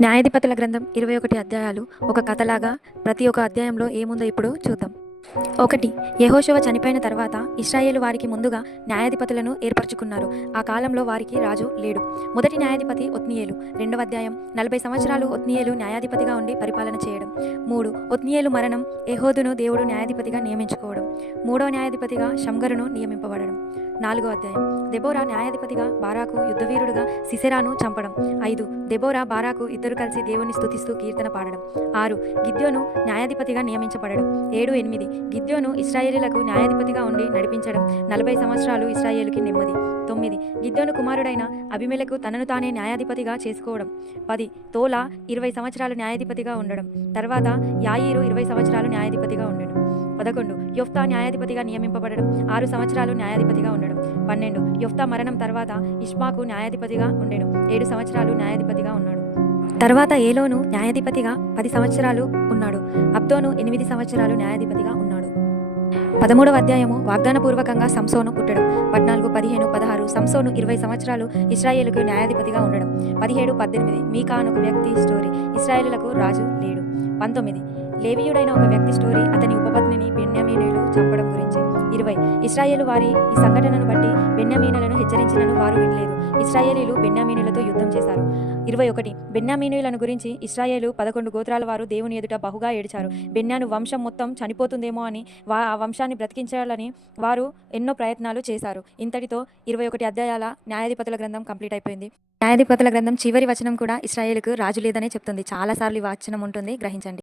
న్యాయాధిపతుల గ్రంథం ఇరవై ఒకటి అధ్యాయాలు ఒక కథలాగా ప్రతి ఒక్క అధ్యాయంలో ఏముందో ఇప్పుడు చూద్దాం. ఒకటి యహోశవ చనిపోయిన తర్వాత ఇస్రాయేలు వారికి ముందుగా న్యాయాధిపతులను ఏర్పరచుకున్నారు. ఆ కాలంలో వారికి రాజు లేడు. మొదటి న్యాయాధిపతి ఒత్నియేలు. రెండవ అధ్యాయం నలభై సంవత్సరాలు ఒత్నియేలు న్యాయాధిపతిగా ఉండి పరిపాలన చేయడం. మూడు ఒత్నియేలు మరణం ఎహోదును దేవుడు న్యాయాధిపతిగా నియమించుకోవడం. మూడవ న్యాయాధిపతిగా షంగరును నియమింపబడడం. నాలుగో అధ్యాయం. దెబోరా న్యాయాధిపతిగా బారాకు యుద్ధవీరుడుగా సిసెరాను చంపడం. ఐదు. దెబోరా బారాకు ఇద్దరు కలిసి దేవుని స్తుతిస్తూ కీర్తన పాడడం. ఆరు. గిద్యోను న్యాయాధిపతిగా నియమించబడడం. ఏడు ఎనిమిది. గిద్యోను ఇస్రాయేలీలకు న్యాయాధిపతిగా ఉండి నడిపించడం నలభై సంవత్సరాలు ఇస్రాయేలుకి నెమ్మది. తొమ్మిది. గిద్యోను కుమారుడైన అభిమేలకు తనను తానే న్యాయాధిపతిగా చేసుకోవడం. పది. తోలా ఇరవై సంవత్సరాలు న్యాయాధిపతిగా ఉండడం. తర్వాత యాయిరు ఇరవై సంవత్సరాలు న్యాయాధిపతిగా ఉండడం పదకొండు. యొఫ్తా న్యాయాధిపతిగా నియమింపబడడం. ఆరు సంవత్సరాలు న్యాయాధిపతిగా ఉండడం. పన్నెండు. యొఫ్తా మరణం తర్వాత ఇష్మాకు న్యాయాధిపతిగా ఉండెను. ఏడు సంవత్సరాలు న్యాయాధిపతిగా ఉన్నాడు. తర్వాత ఏలోను న్యాయాధిపతిగా పది సంవత్సరాలు ఉన్నాడు. అబ్దోను ఎనిమిది సంవత్సరాలు న్యాయాధిపతిగా ఉన్నాడు. పదమూడవ అధ్యాయము వాగ్దానపూర్వకంగా సంసోను పుట్టడం. పద్నాలుగు పదిహేను పదహారు సంసోను ఇరవై సంవత్సరాలు ఇస్రాయేలుకు న్యాయాధిపతిగా ఉండడం. పదిహేడు పద్దెనిమిది మీకా ఒక వ్యక్తి స్టోరీ. ఇస్రాయేలులకు రాజు లేడు. పంతొమ్మిది. లేవీయుడైన ఒక వ్యక్తి స్టోరీ అతని ఉపపత్నిని బెన్యామీనులు చంపడం గురించి. ఇరవై ఇస్రాయేలు వారి ఈ సంఘటనను బట్టి బెన్యామీనులను హెచ్చరించినను వారు వినలేదు. ఇస్రాయేలీలు బెన్యామీనులతో యుద్ధం చేశారు. ఇరవై ఒకటి బెన్యామీనులను గురించి ఇస్రాయేలు పదకొండు గోత్రాల వారు దేవుని ఎదుట బహుగా ఏడిచారు. బెన్యాను వంశం మొత్తం చనిపోతుందేమో అని వా ఆ వంశాన్ని బ్రతికించాలని వారు ఎన్నో ప్రయత్నాలు చేశారు. ఇంతటితో ఇరవై ఒకటి అధ్యాయాల న్యాయాధిపతుల గ్రంథం కంప్లీట్ అయిపోయింది. న్యాయాధిపతుల గ్రంథం చివరి వచనం కూడా ఇస్రాయేల్కు రాజు లేదనే చెప్తుంది. చాలాసార్లు ఈ వచనం ఉంటుంది. గ్రహించండి.